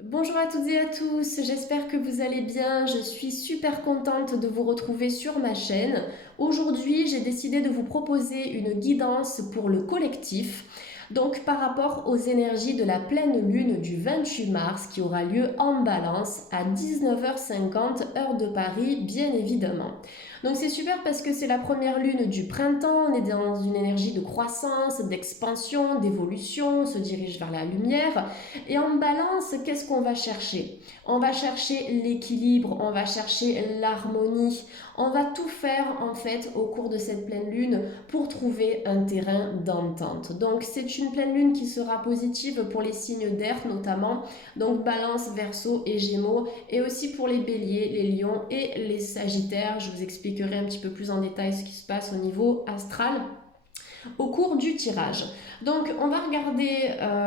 Bonjour à toutes et à tous, j'espère que vous allez bien. Je suis super contente de vous retrouver sur ma chaîne. Aujourd'hui, j'ai décidé de vous proposer une guidance pour le collectif. Donc par rapport aux énergies de la pleine lune du 28 mars qui aura lieu en Balance à 19h50 heure de Paris, bien évidemment. Donc c'est super parce que c'est la première lune du printemps, on est dans une énergie de croissance, d'expansion, d'évolution, on se dirige vers la lumière. Et en balance, qu'est-ce qu'on va chercher? On va chercher l'équilibre, on va chercher l'harmonie, on va tout faire en fait au cours de cette pleine lune pour trouver un terrain d'entente. Donc c'est une pleine lune qui sera positive pour les signes d'air notamment, donc balance, verseau et gémeaux, et aussi pour les béliers, les lions et les sagittaires. Je vous expliquerai un petit peu plus en détail ce qui se passe au niveau astral au cours du tirage. Donc on va regarder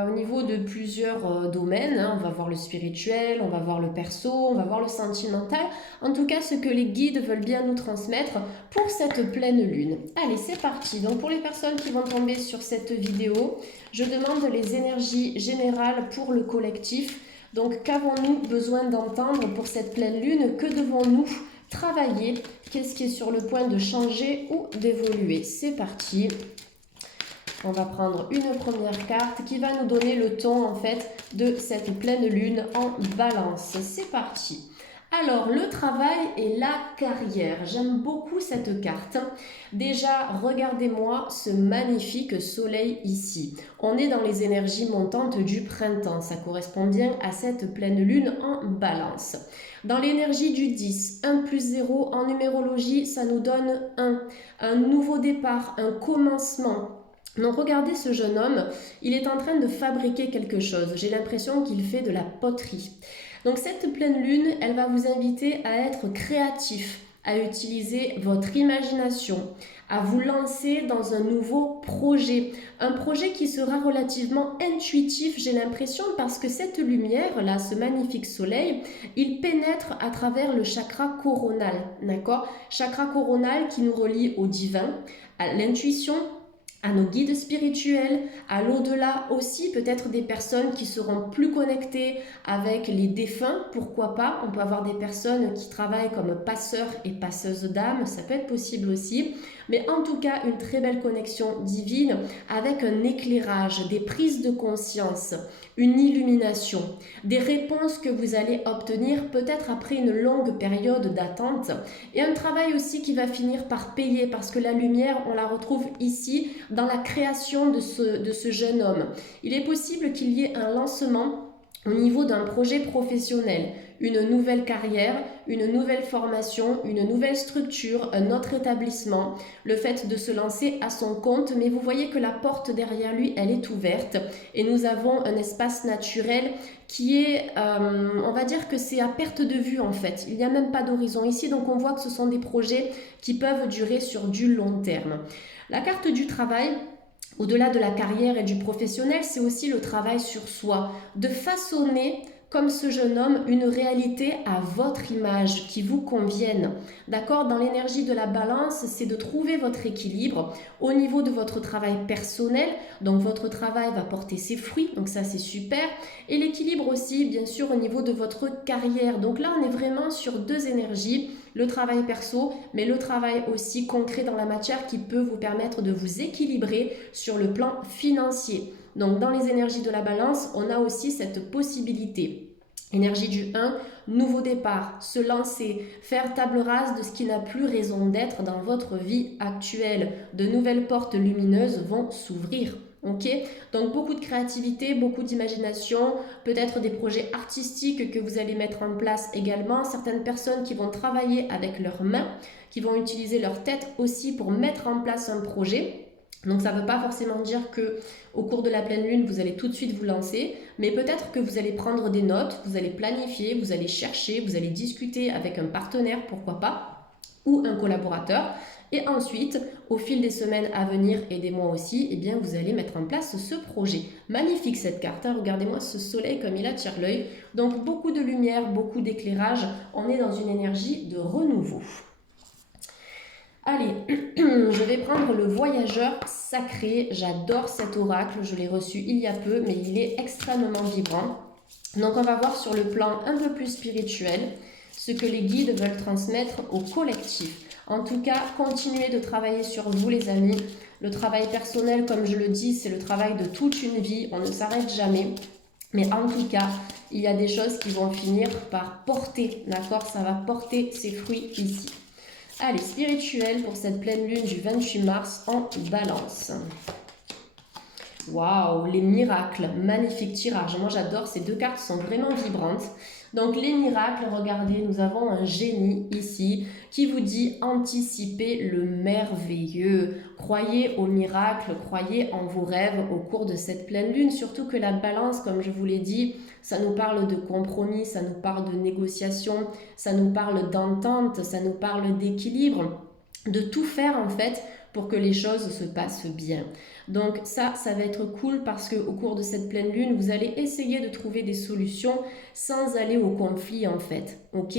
au niveau de plusieurs domaines, hein. On va voir le spirituel, on va voir le perso, on va voir le sentimental, en tout cas ce que les guides veulent bien nous transmettre pour cette pleine lune. Allez, c'est parti. Donc pour les personnes qui vont tomber sur cette vidéo, je demande les énergies générales pour le collectif. Donc qu'avons-nous besoin d'entendre pour cette pleine lune? Que devons-nous travailler? Qu'est-ce qui est sur le point de changer ou d'évoluer? C'est parti. On va prendre une première carte qui va nous donner le ton en fait de cette pleine lune en balance. C'est parti. Alors, le travail et la carrière. J'aime beaucoup cette carte. Déjà, regardez-moi ce magnifique soleil ici. On est dans les énergies montantes du printemps. Ça correspond bien à cette pleine lune en balance. Dans l'énergie du 10, 1 plus 0 en numérologie, ça nous donne un nouveau départ, un commencement. Donc regardez ce jeune homme, il est en train de fabriquer quelque chose. J'ai l'impression qu'il fait de la poterie. Donc cette pleine lune, elle va vous inviter à être créatif, à utiliser votre imagination, à vous lancer dans un nouveau projet. Un projet qui sera relativement intuitif, j'ai l'impression, parce que cette lumière-là, ce magnifique soleil, il pénètre à travers le chakra coronal. D'accord? Chakra coronal qui nous relie au divin, à l'intuition, à nos guides spirituels, à l'au-delà aussi, peut-être des personnes qui seront plus connectées avec les défunts, pourquoi pas. On peut avoir des personnes qui travaillent comme passeurs et passeuses d'âme, ça peut être possible aussi. Mais en tout cas, une très belle connexion divine avec un éclairage, des prises de conscience, une illumination, des réponses que vous allez obtenir peut-être après une longue période d'attente et un travail aussi qui va finir par payer parce que la lumière, on la retrouve ici dans la création de ce jeune homme. Il est possible qu'il y ait un lancement au niveau d'un projet professionnel, une nouvelle carrière, une nouvelle formation, une nouvelle structure, un autre établissement, le fait de se lancer à son compte, mais vous voyez que la porte derrière lui, elle est ouverte et nous avons un espace naturel qui est, on va dire que c'est à perte de vue en fait, il n'y a même pas d'horizon ici, donc on voit que ce sont des projets qui peuvent durer sur du long terme. La carte du travail, au-delà de la carrière et du professionnel, c'est aussi le travail sur soi, de façonner comme ce jeune homme une réalité à votre image qui vous convienne. D'accord? Dans l'énergie de la balance, c'est de trouver votre équilibre au niveau de votre travail personnel. Donc votre travail va porter ses fruits, donc ça c'est super. Et l'équilibre aussi, bien sûr, au niveau de votre carrière. Donc là, on est vraiment sur deux énergies, le travail perso, mais le travail aussi concret dans la matière qui peut vous permettre de vous équilibrer sur le plan financier. Donc dans les énergies de la balance, on a aussi cette possibilité. Énergie du 1, nouveau départ, se lancer, faire table rase de ce qui n'a plus raison d'être dans votre vie actuelle. De nouvelles portes lumineuses vont s'ouvrir. Ok, donc beaucoup de créativité, beaucoup d'imagination, peut-être des projets artistiques que vous allez mettre en place également. Certaines personnes qui vont travailler avec leurs mains, qui vont utiliser leur tête aussi pour mettre en place un projet. Donc ça ne veut pas forcément dire que au cours de la pleine lune, vous allez tout de suite vous lancer, mais peut-être que vous allez prendre des notes, vous allez planifier, vous allez chercher, vous allez discuter avec un partenaire, pourquoi pas, ou un collaborateur. Et ensuite, au fil des semaines à venir et des mois aussi, eh bien, vous allez mettre en place ce projet. Magnifique cette carte, hein. Regardez-moi ce soleil comme il attire l'œil. Donc beaucoup de lumière, beaucoup d'éclairage, on est dans une énergie de renouveau. Allez, je vais prendre le voyageur sacré. J'adore cet oracle, je l'ai reçu il y a peu, mais il est extrêmement vibrant. Donc on va voir sur le plan un peu plus spirituel ce que les guides veulent transmettre au collectif. En tout cas, continuez de travailler sur vous les amis. Le travail personnel, comme je le dis, c'est le travail de toute une vie. On ne s'arrête jamais. Mais en tout cas, il y a des choses qui vont finir par porter, d'accord? Ça va porter ses fruits ici. Allez, spirituel pour cette pleine lune du 28 mars en Balance. Waouh, les miracles, magnifique tirage. Moi j'adore, ces deux cartes sont vraiment vibrantes. Donc les miracles, regardez, nous avons un génie ici qui vous dit anticiper le merveilleux. Croyez aux miracles, croyez en vos rêves au cours de cette pleine lune. Surtout que la balance, comme je vous l'ai dit, ça nous parle de compromis, ça nous parle de négociation, ça nous parle d'entente, ça nous parle d'équilibre, de tout faire en fait pour que les choses se passent bien. Donc ça va être cool parce qu'au cours de cette pleine lune, vous allez essayer de trouver des solutions sans aller au conflit en fait, ok?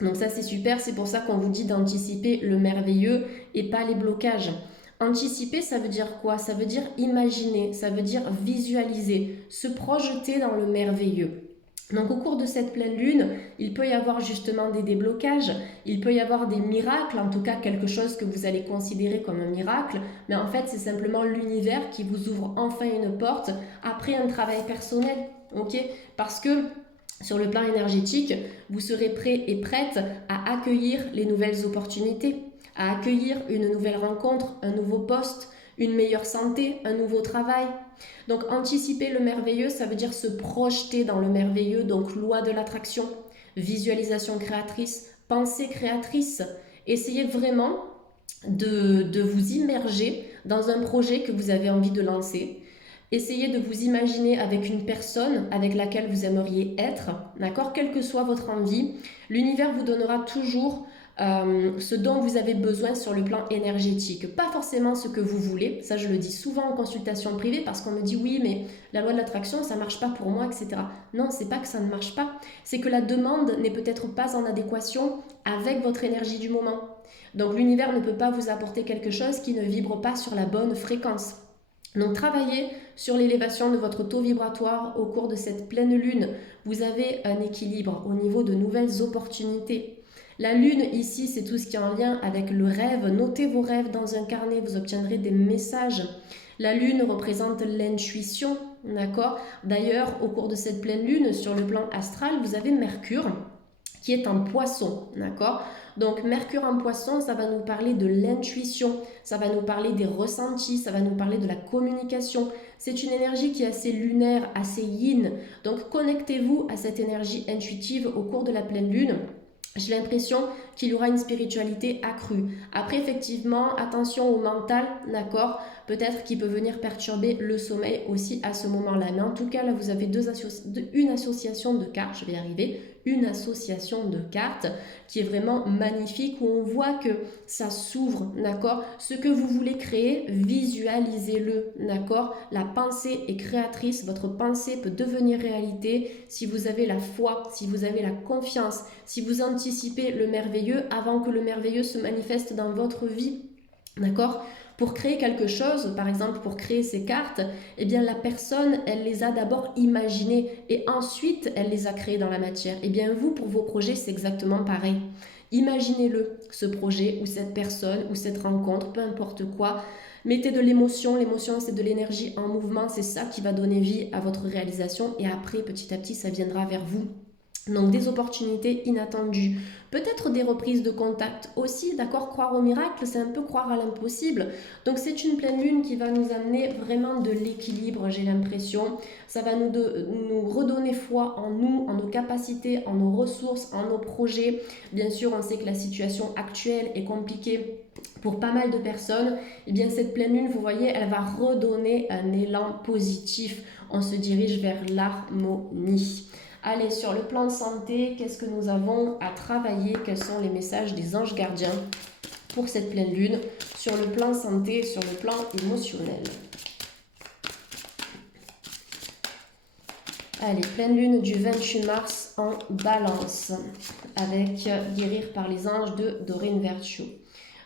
Donc ça c'est super, c'est pour ça qu'on vous dit d'anticiper le merveilleux et pas les blocages. Anticiper, ça veut dire quoi? Ça veut dire imaginer, ça veut dire visualiser, se projeter dans le merveilleux. Donc au cours de cette pleine lune, il peut y avoir justement des déblocages, il peut y avoir des miracles, en tout cas quelque chose que vous allez considérer comme un miracle, mais en fait c'est simplement l'univers qui vous ouvre enfin une porte après un travail personnel, ok? Parce que sur le plan énergétique, vous serez prêt et prête à accueillir les nouvelles opportunités, à accueillir une nouvelle rencontre, un nouveau poste, une meilleure santé, un nouveau travail. Donc anticiper le merveilleux, ça veut dire se projeter dans le merveilleux, donc loi de l'attraction, visualisation créatrice, pensée créatrice. Essayez vraiment de vous immerger dans un projet que vous avez envie de lancer. Essayez de vous imaginer avec une personne avec laquelle vous aimeriez être, d'accord? Quelle que soit votre envie, l'univers vous donnera toujours ce dont vous avez besoin sur le plan énergétique. Pas forcément ce que vous voulez, ça je le dis souvent en consultation privée parce qu'on me dit oui mais la loi de l'attraction ça marche pas pour moi, etc. Non, c'est pas que ça ne marche pas, c'est que la demande n'est peut-être pas en adéquation avec votre énergie du moment. Donc l'univers ne peut pas vous apporter quelque chose qui ne vibre pas sur la bonne fréquence. Donc travaillez sur l'élévation de votre taux vibratoire au cours de cette pleine lune. Vous avez un équilibre au niveau de nouvelles opportunités. La lune ici, c'est tout ce qui est en lien avec le rêve. Notez vos rêves dans un carnet, vous obtiendrez des messages. La lune représente l'intuition, d'accord? D'ailleurs, au cours de cette pleine lune, sur le plan astral, vous avez Mercure qui est en poisson, d'accord? Donc Mercure en poisson, ça va nous parler de l'intuition, ça va nous parler des ressentis, ça va nous parler de la communication. C'est une énergie qui est assez lunaire, assez yin. Donc connectez-vous à cette énergie intuitive au cours de la pleine lune. J'ai l'impression qu'il y aura une spiritualité accrue. Après, effectivement, attention au mental, d'accord? Peut-être qu'il peut venir perturber le sommeil aussi à ce moment-là. Mais en tout cas, là, vous avez une association de cartes, je vais y arriver, une association de cartes qui est vraiment magnifique, où on voit que ça s'ouvre, d'accord? Ce que vous voulez créer, visualisez-le, d'accord? La pensée est créatrice, votre pensée peut devenir réalité si vous avez la foi, si vous avez la confiance, si vous anticipez le merveilleux avant que le merveilleux se manifeste dans votre vie, d'accord? Pour créer quelque chose, par exemple pour créer ces cartes, eh bien la personne, elle les a d'abord imaginées et ensuite elle les a créées dans la matière. Eh bien vous, pour vos projets, c'est exactement pareil. Imaginez-le, ce projet ou cette personne ou cette rencontre, peu importe quoi. Mettez de l'émotion, l'émotion c'est de l'énergie en mouvement, c'est ça qui va donner vie à votre réalisation et après petit à petit ça viendra vers vous. Donc des opportunités inattendues, peut-être des reprises de contact aussi, d'accord? Croire au miracle, c'est un peu croire à l'impossible. Donc c'est une pleine lune qui va nous amener vraiment de l'équilibre, j'ai l'impression. Ça va nous redonner foi en nous, en nos capacités, en nos ressources, en nos projets. Bien sûr, on sait que la situation actuelle est compliquée pour pas mal de personnes. Et bien cette pleine lune, vous voyez, elle va redonner un élan positif. On se dirige vers l'harmonie. Allez, sur le plan de santé, qu'est-ce que nous avons à travailler? Quels sont les messages des anges gardiens pour cette pleine lune sur le plan santé, sur le plan émotionnel? Allez, pleine lune du 28 mars en Balance avec Guérir par les anges de Doreen Virtue.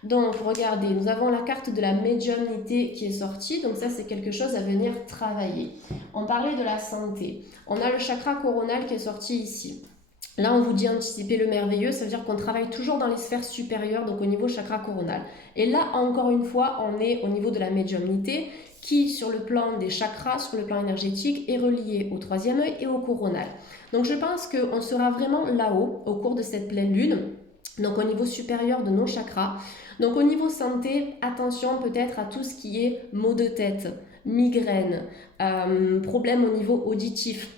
Donc, regardez, nous avons la carte de la médiumnité qui est sortie. Donc ça, c'est quelque chose à venir travailler. On parlait de la santé. On a le chakra coronal qui est sorti ici. Là, on vous dit anticiper le merveilleux, ça veut dire qu'on travaille toujours dans les sphères supérieures, donc au niveau chakra coronal. Et là, encore une fois, on est au niveau de la médiumnité qui, sur le plan des chakras, sur le plan énergétique, est relié au troisième œil et au coronal. Donc je pense qu'on sera vraiment là-haut au cours de cette pleine lune, donc au niveau supérieur de nos chakras. Donc au niveau santé, attention peut-être à tout ce qui est maux de tête, migraines, problèmes au niveau auditif.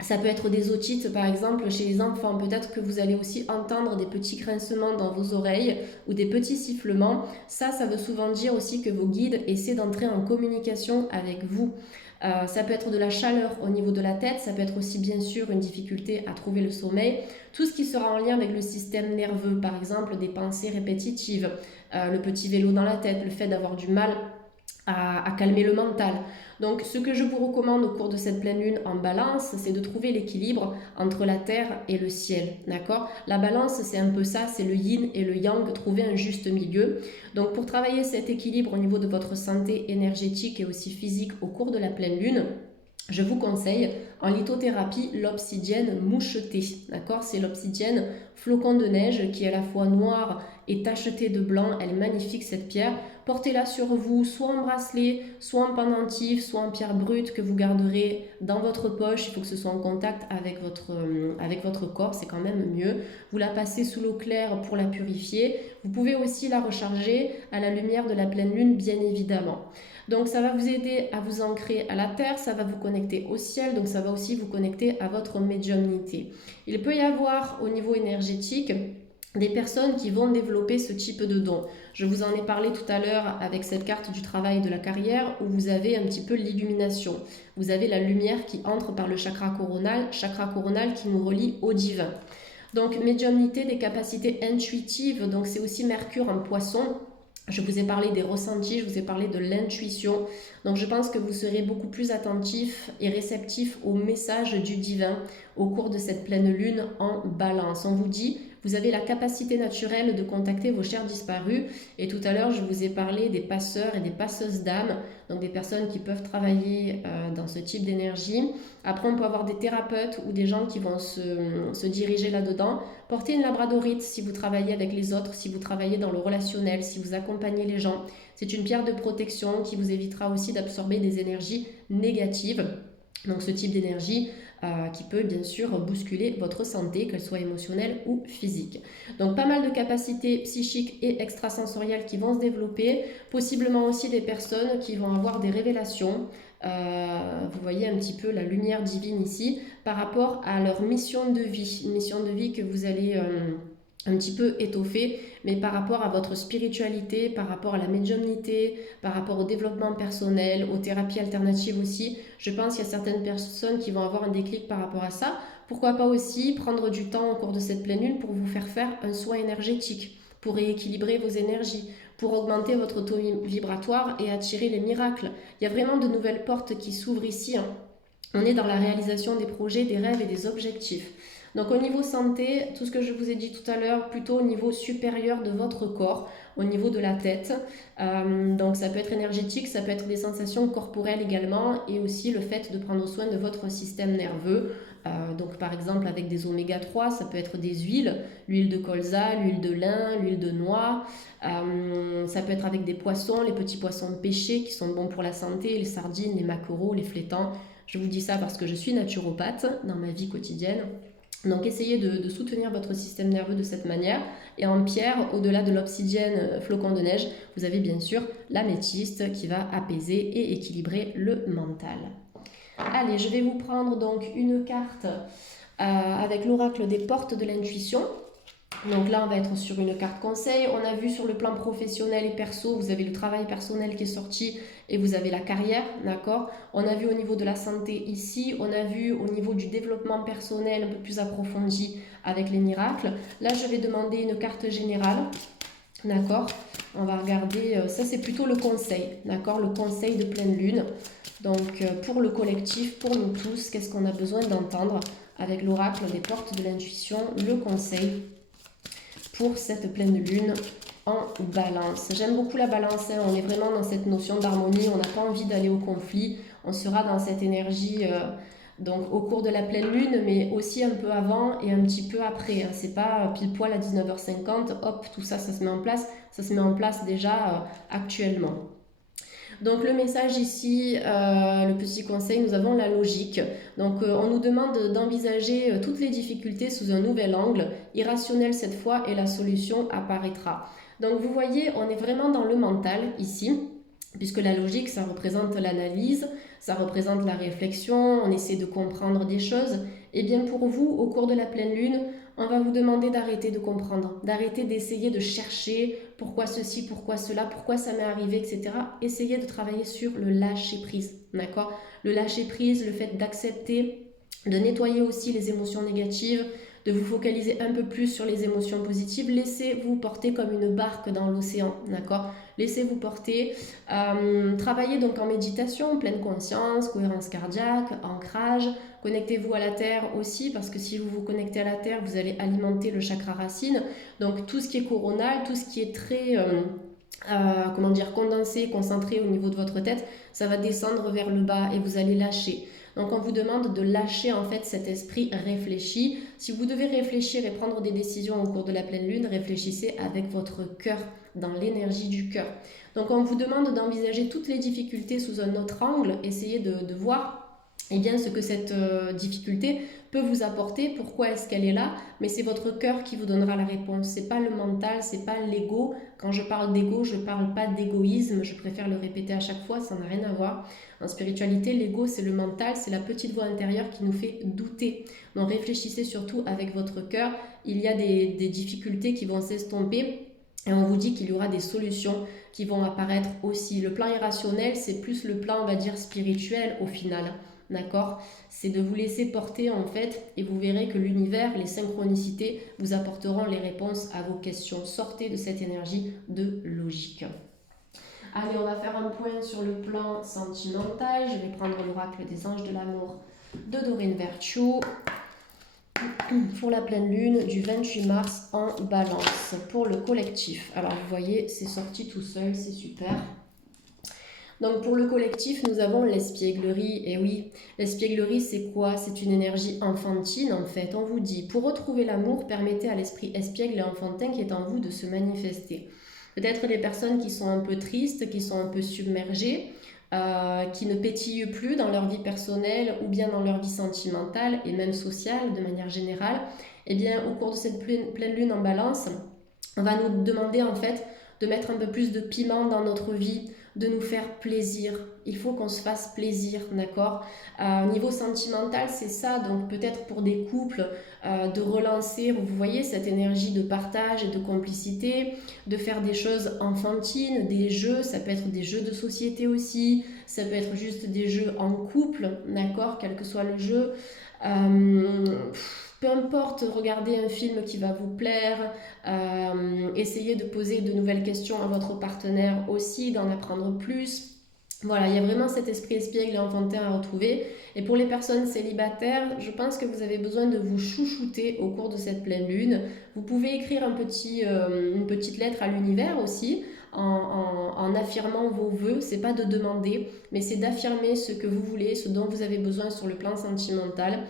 Ça peut être des otites par exemple chez les enfants, peut-être que vous allez aussi entendre des petits grincements dans vos oreilles ou des petits sifflements. Ça veut souvent dire aussi que vos guides essaient d'entrer en communication avec vous. Ça peut être de la chaleur au niveau de la tête, ça peut être aussi bien sûr une difficulté à trouver le sommeil. Tout ce qui sera en lien avec le système nerveux, par exemple des pensées répétitives, le petit vélo dans la tête, le fait d'avoir du mal à calmer le mental. Donc ce que je vous recommande au cours de cette pleine lune en balance, c'est de trouver l'équilibre entre la terre et le ciel, d'accord? La balance, c'est un peu ça, c'est le yin et le yang, trouver un juste milieu. Donc pour travailler cet équilibre au niveau de votre santé énergétique et aussi physique au cours de la pleine lune, je vous conseille en lithothérapie l'obsidienne mouchetée, d'accord? C'est l'obsidienne flocon de neige qui est à la fois noire et tachetée de blanc. Elle est magnifique cette pierre. Portez-la sur vous, soit en bracelet, soit en pendentif, soit en pierre brute que vous garderez dans votre poche. Il faut que ce soit en contact avec votre corps, c'est quand même mieux. Vous la passez sous l'eau claire pour la purifier. Vous pouvez aussi la recharger à la lumière de la pleine lune, bien évidemment. Donc ça va vous aider à vous ancrer à la terre, ça va vous connecter au ciel, donc ça va aussi vous connecter à votre médiumnité. Il peut y avoir au niveau énergétique des personnes qui vont développer ce type de don. Je vous en ai parlé tout à l'heure avec cette carte du travail de la carrière où vous avez un petit peu l'illumination. Vous avez la lumière qui entre par le chakra coronal qui nous relie au divin. Donc médiumnité, des capacités intuitives, donc c'est aussi Mercure en poisson. Je vous ai parlé des ressentis, je vous ai parlé de l'intuition. Donc je pense que vous serez beaucoup plus attentif et réceptif aux messages du divin au cours de cette pleine lune en balance. On vous dit, vous avez la capacité naturelle de contacter vos chers disparus. Et tout à l'heure, je vous ai parlé des passeurs et des passeuses d'âme, donc des personnes qui peuvent travailler dans ce type d'énergie. Après, on peut avoir des thérapeutes ou des gens qui vont se diriger là-dedans. Portez une labradorite si vous travaillez avec les autres, si vous travaillez dans le relationnel, si vous accompagnez les gens. C'est une pierre de protection qui vous évitera aussi d'absorber des énergies négatives. Donc ce type d'énergie qui peut bien sûr bousculer votre santé, qu'elle soit émotionnelle ou physique. Donc pas mal de capacités psychiques et extrasensorielles qui vont se développer, possiblement aussi des personnes qui vont avoir des révélations. Vous voyez un petit peu la lumière divine ici par rapport à leur mission de vie, une mission de vie que vous allez un petit peu étoffé, mais par rapport à votre spiritualité, par rapport à la médiumnité, par rapport au développement personnel, aux thérapies alternatives aussi. Je pense qu'il y a certaines personnes qui vont avoir un déclic par rapport à ça. Pourquoi pas aussi prendre du temps au cours de cette pleine lune pour vous faire un soin énergétique, pour rééquilibrer vos énergies, pour augmenter votre taux vibratoire et attirer les miracles. Il y a vraiment de nouvelles portes qui s'ouvrent ici. On est dans la réalisation des projets, des rêves et des objectifs. Donc au niveau santé, tout ce que je vous ai dit tout à l'heure, plutôt au niveau supérieur de votre corps, au niveau de la tête. Donc ça peut être énergétique, ça peut être des sensations corporelles également et aussi le fait de prendre soin de votre système nerveux. Donc par exemple avec des oméga 3, ça peut être des huiles, l'huile de colza, l'huile de lin, l'huile de noix. Ça peut être avec des poissons, les petits poissons pêchés qui sont bons pour la santé, les sardines, les maquereaux, les flétans. Je vous dis ça parce que je suis naturopathe dans ma vie quotidienne. Donc essayez de soutenir votre système nerveux de cette manière. Et en pierre, au-delà de l'obsidienne flocon de neige, vous avez bien sûr l'améthyste qui va apaiser et équilibrer le mental. Allez, je vais vous prendre donc une carte avec l'oracle des portes de l'intuition. Donc là, on va être sur une carte conseil. On a vu sur le plan professionnel et perso, vous avez le travail personnel qui est sorti et vous avez la carrière, d'accord? On a vu au niveau de la santé ici, on a vu au niveau du développement personnel un peu plus approfondi avec les miracles. Là, je vais demander une carte générale, d'accord? On va regarder, ça c'est plutôt le conseil, d'accord? Le conseil de pleine lune. Donc pour le collectif, pour nous tous, qu'est-ce qu'on a besoin d'entendre avec l'oracle des portes de l'intuition, le conseil pour cette pleine lune en balance. J'aime beaucoup la balance, hein. On est vraiment dans cette notion d'harmonie, on n'a pas envie d'aller au conflit, on sera dans cette énergie donc au cours de la pleine lune, mais aussi un peu avant et un petit peu après, hein. C'est pas pile poil à 19h50, hop, tout ça, ça se met en place, ça se met en place déjà actuellement. Donc le message ici, le petit conseil, nous avons la logique. Donc on nous demande d'envisager toutes les difficultés sous un nouvel angle, irrationnel cette fois, et la solution apparaîtra. Donc vous voyez, on est vraiment dans le mental ici, puisque la logique, ça représente l'analyse, ça représente la réflexion, on essaie de comprendre des choses. Et bien pour vous, au cours de la pleine lune, on va vous demander d'arrêter de comprendre, d'arrêter d'essayer de chercher pourquoi ceci, pourquoi cela, pourquoi ça m'est arrivé, etc. Essayez de travailler sur le lâcher-prise, d'accord? Le lâcher-prise, le fait d'accepter, de nettoyer aussi les émotions négatives, de vous focaliser un peu plus sur les émotions positives. Laissez-vous porter comme une barque dans l'océan, d'accord? Laissez-vous porter. Travaillez donc en méditation, en pleine conscience, cohérence cardiaque, ancrage. Connectez-vous à la terre aussi, parce que si vous vous connectez à la terre, vous allez alimenter le chakra racine. Donc tout ce qui est coronal, tout ce qui est très condensé, concentré au niveau de votre tête, ça va descendre vers le bas et vous allez lâcher. Donc on vous demande de lâcher en fait cet esprit réfléchi. Si vous devez réfléchir et prendre des décisions au cours de la pleine lune, réfléchissez avec votre cœur, dans l'énergie du cœur. Donc on vous demande d'envisager toutes les difficultés sous un autre angle, essayez de voir bien, ce que cette difficulté peut vous apporter, pourquoi est-ce qu'elle est là, mais c'est votre cœur qui vous donnera la réponse. C'est pas le mental, c'est pas l'ego. Quand je parle d'ego, je parle pas d'égoïsme, je préfère le répéter à chaque fois, ça n'a rien à voir. En spiritualité, l'ego, c'est le mental, c'est la petite voix intérieure qui nous fait douter. Donc réfléchissez surtout avec votre cœur. Il y a des difficultés qui vont s'estomper. Et on vous dit qu'il y aura des solutions qui vont apparaître aussi. Le plan irrationnel, c'est plus le plan, on va dire, spirituel au final. D'accord? C'est de vous laisser porter en fait, et vous verrez que l'univers, les synchronicités vous apporteront les réponses à vos questions. Sortez de cette énergie de logique. Allez, on va faire un point sur le plan sentimental. Je vais prendre l'oracle des anges de l'amour de Doreen Virtue pour la pleine lune du 28 mars en balance pour le collectif. Alors vous voyez, c'est sorti tout seul, c'est super. Donc pour le collectif, nous avons l'espièglerie. Et oui, l'espièglerie, c'est quoi? C'est une énergie enfantine en fait. On vous dit, pour retrouver l'amour, permettez à l'esprit espiègle et enfantin qui est en vous de se manifester. Peut-être les personnes qui sont un peu tristes, qui sont un peu submergées, qui ne pétillent plus dans leur vie personnelle ou bien dans leur vie sentimentale et même sociale de manière générale. Eh bien, au cours de cette pleine lune en balance, on va nous demander en fait de mettre un peu plus de piment dans notre vie, de nous faire plaisir. Il faut qu'on se fasse plaisir, d'accord? Au niveau sentimental, c'est ça. Donc peut-être pour des couples, de relancer, vous voyez, cette énergie de partage et de complicité, de faire des choses enfantines, des jeux, ça peut être des jeux de société aussi, ça peut être juste des jeux en couple, d'accord? Quel que soit le jeu. Peu importe, regardez un film qui va vous plaire, essayez de poser de nouvelles questions à votre partenaire aussi, d'en apprendre plus. Voilà, il y a vraiment cet esprit espiègle et enfantin à retrouver. Et pour les personnes célibataires, je pense que vous avez besoin de vous chouchouter au cours de cette pleine lune. Vous pouvez écrire une petite lettre à l'univers aussi, en affirmant vos vœux. C'est pas de demander, mais c'est d'affirmer ce que vous voulez, ce dont vous avez besoin sur le plan sentimental.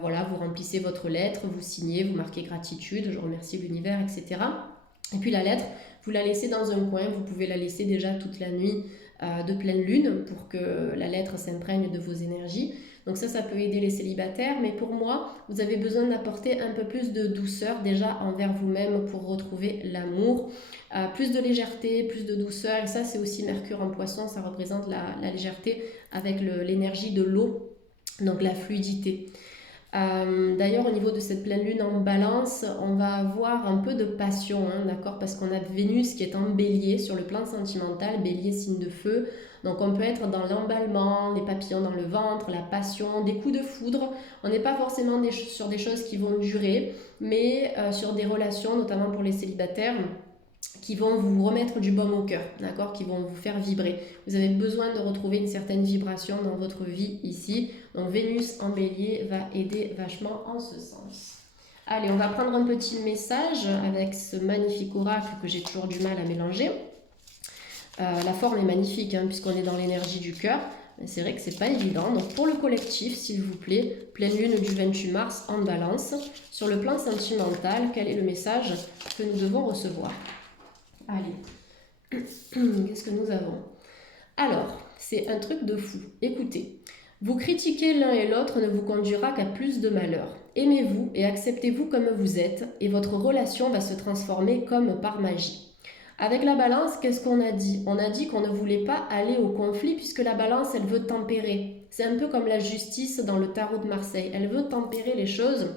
Voilà, vous remplissez votre lettre, vous signez, vous marquez gratitude, je remercie l'univers, etc. Et puis la lettre, vous la laissez dans un coin, vous pouvez la laisser déjà toute la nuit de pleine lune pour que la lettre s'imprègne de vos énergies. Donc ça peut aider les célibataires, mais pour moi, vous avez besoin d'apporter un peu plus de douceur déjà envers vous-même pour retrouver l'amour. Plus de légèreté, plus de douceur, et ça c'est aussi Mercure en poisson, ça représente la légèreté avec l'énergie de l'eau, donc la fluidité. D'ailleurs, au niveau de cette pleine lune en balance, on va avoir un peu de passion, hein, d'accord? Parce qu'on a Vénus qui est en bélier sur le plan sentimental, bélier signe de feu. Donc on peut être dans l'emballement, les papillons dans le ventre, la passion, des coups de foudre. On n'est pas forcément sur des choses qui vont durer, mais sur des relations, notamment pour les célibataires, qui vont vous remettre du baume au cœur, d'accord, qui vont vous faire vibrer. Vous avez besoin de retrouver une certaine vibration dans votre vie ici. Donc Vénus en bélier va aider vachement en ce sens. Allez, on va prendre un petit message avec ce magnifique oracle que j'ai toujours du mal à mélanger. La forme est magnifique hein, puisqu'on est dans l'énergie du cœur. Mais c'est vrai que c'est pas évident. Donc pour le collectif, s'il vous plaît, pleine lune du 28 mars en balance. Sur le plan sentimental, quel est le message que nous devons recevoir? Allez, qu'est-ce que nous avons? Alors, c'est un truc de fou. Écoutez, vous critiquer l'un et l'autre ne vous conduira qu'à plus de malheur. Aimez-vous et acceptez-vous comme vous êtes et votre relation va se transformer comme par magie. Avec la balance, qu'est-ce qu'on a dit? On a dit qu'on ne voulait pas aller au conflit puisque la balance, elle veut tempérer. C'est un peu comme la justice dans le tarot de Marseille. Elle veut tempérer les choses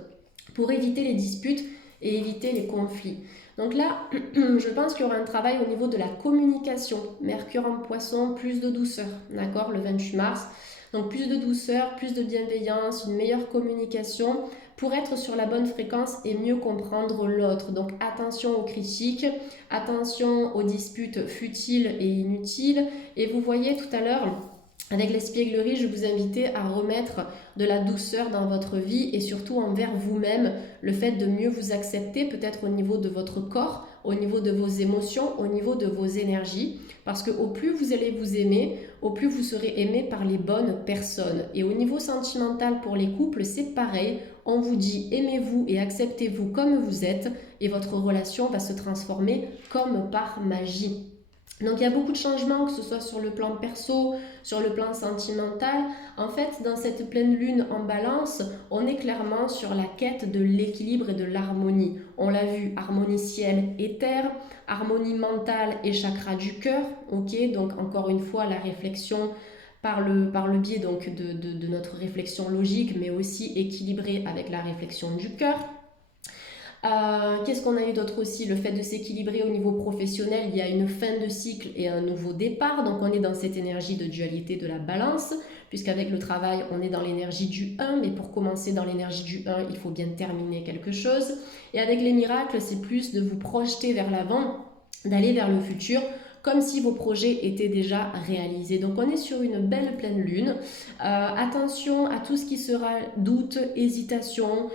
pour éviter les disputes et éviter les conflits. Donc là, je pense qu'il y aura un travail au niveau de la communication. Mercure en poisson, plus de douceur, d'accord, le 28 mars. Donc plus de douceur, plus de bienveillance, une meilleure communication pour être sur la bonne fréquence et mieux comprendre l'autre. Donc attention aux critiques, attention aux disputes futiles et inutiles. Et vous voyez tout à l'heure, avec l'espièglerie, je vous invitais à remettre de la douceur dans votre vie et surtout envers vous-même, le fait de mieux vous accepter peut-être au niveau de votre corps, au niveau de vos émotions, au niveau de vos énergies, parce que au plus vous allez vous aimer, au plus vous serez aimé par les bonnes personnes. Et au niveau sentimental pour les couples, c'est pareil, on vous dit aimez-vous et acceptez-vous comme vous êtes et votre relation va se transformer comme par magie. Donc il y a beaucoup de changements, que ce soit sur le plan perso, sur le plan sentimental. En fait, dans cette pleine lune en balance, on est clairement sur la quête de l'équilibre et de l'harmonie. On l'a vu, harmonie ciel et terre, harmonie mentale et chakra du cœur. Ok, donc encore une fois, la réflexion par le biais donc de notre réflexion logique, mais aussi équilibrée avec la réflexion du cœur. Qu'est-ce qu'on a eu d'autre aussi? Le fait de s'équilibrer au niveau professionnel, il y a une fin de cycle et un nouveau départ, donc on est dans cette énergie de dualité de la balance, puisqu'avec le travail, on est dans l'énergie du 1, mais pour commencer dans l'énergie du 1, il faut bien terminer quelque chose. Et avec les miracles, c'est plus de vous projeter vers l'avant, d'aller vers le futur, comme si vos projets étaient déjà réalisés. Donc on est sur une belle pleine lune. Attention à tout ce qui sera doute, hésitation,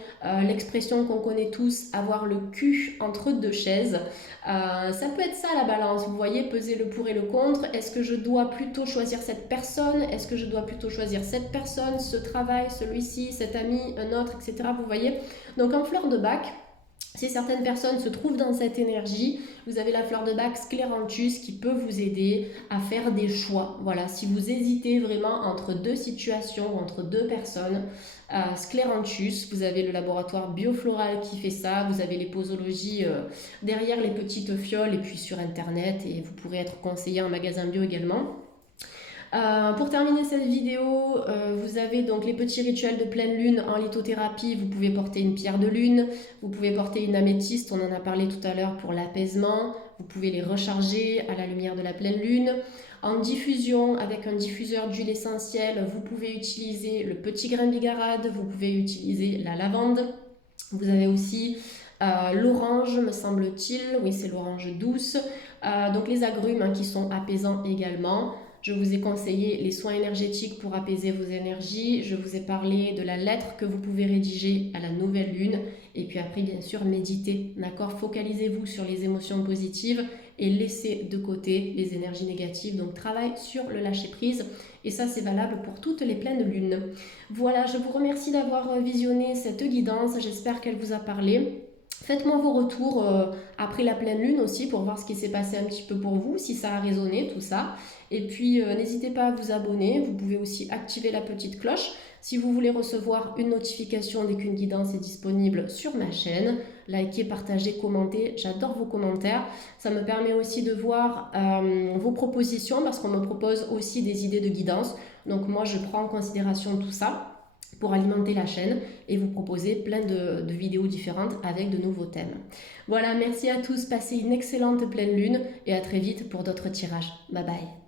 l'expression qu'on connaît tous, avoir le cul entre deux chaises. Ça peut être ça la balance, vous voyez, peser le pour et le contre. Est-ce que je dois plutôt choisir cette personne? Est-ce que je dois plutôt choisir cette personne, ce travail, celui-ci, cet ami, un autre, etc. Vous voyez? Donc en fleur de bac, si certaines personnes se trouvent dans cette énergie, vous avez la fleur de bac Scléranthus qui peut vous aider à faire des choix. Voilà, si vous hésitez vraiment entre deux situations, entre deux personnes, Scléranthus, vous avez le laboratoire Biofloral qui fait ça, vous avez les posologies derrière les petites fioles et puis sur internet et vous pourrez être conseillé en magasin bio également. Pour terminer cette vidéo, vous avez donc les petits rituels de pleine lune en lithothérapie. Vous pouvez porter une pierre de lune, vous pouvez porter une améthyste, on en a parlé tout à l'heure pour l'apaisement. Vous pouvez les recharger à la lumière de la pleine lune. En diffusion, avec un diffuseur d'huile essentielle, vous pouvez utiliser le petit grain bigarade, vous pouvez utiliser la lavande. Vous avez aussi l'orange, me semble-t-il, oui c'est l'orange douce. Donc les agrumes hein, qui sont apaisants également. Je vous ai conseillé les soins énergétiques pour apaiser vos énergies. Je vous ai parlé de la lettre que vous pouvez rédiger à la nouvelle lune. Et puis après, bien sûr, méditez. D'accord? Focalisez-vous sur les émotions positives et laissez de côté les énergies négatives. Donc, travail sur le lâcher-prise. Et ça, c'est valable pour toutes les pleines lunes. Voilà, je vous remercie d'avoir visionné cette guidance. J'espère qu'elle vous a parlé. Faites-moi vos retours après la pleine lune aussi pour voir ce qui s'est passé un petit peu pour vous, si ça a résonné, tout ça. Et puis, n'hésitez pas à vous abonner. Vous pouvez aussi activer la petite cloche si vous voulez recevoir une notification dès qu'une guidance est disponible sur ma chaîne. Likez, partagez, commentez. J'adore vos commentaires. Ça me permet aussi de voir vos propositions parce qu'on me propose aussi des idées de guidance. Donc moi, je prends en considération tout ça pour alimenter la chaîne et vous proposer plein de vidéos différentes avec de nouveaux thèmes. Voilà, merci à tous, passez une excellente pleine lune et à très vite pour d'autres tirages. Bye bye.